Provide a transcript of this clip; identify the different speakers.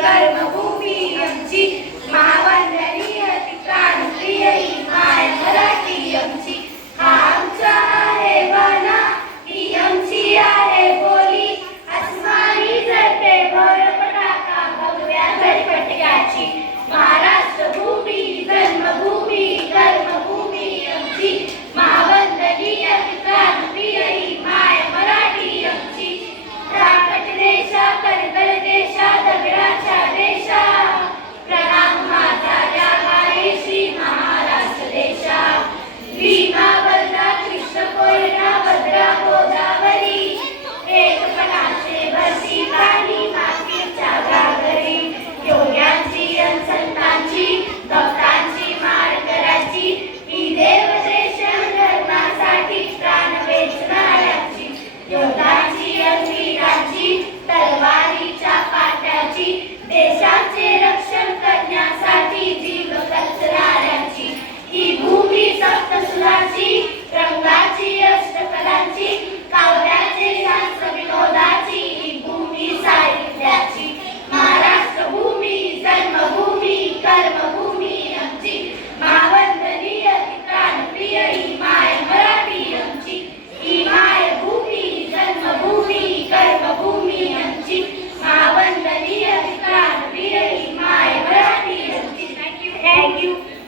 Speaker 1: Dai, ma vuoi?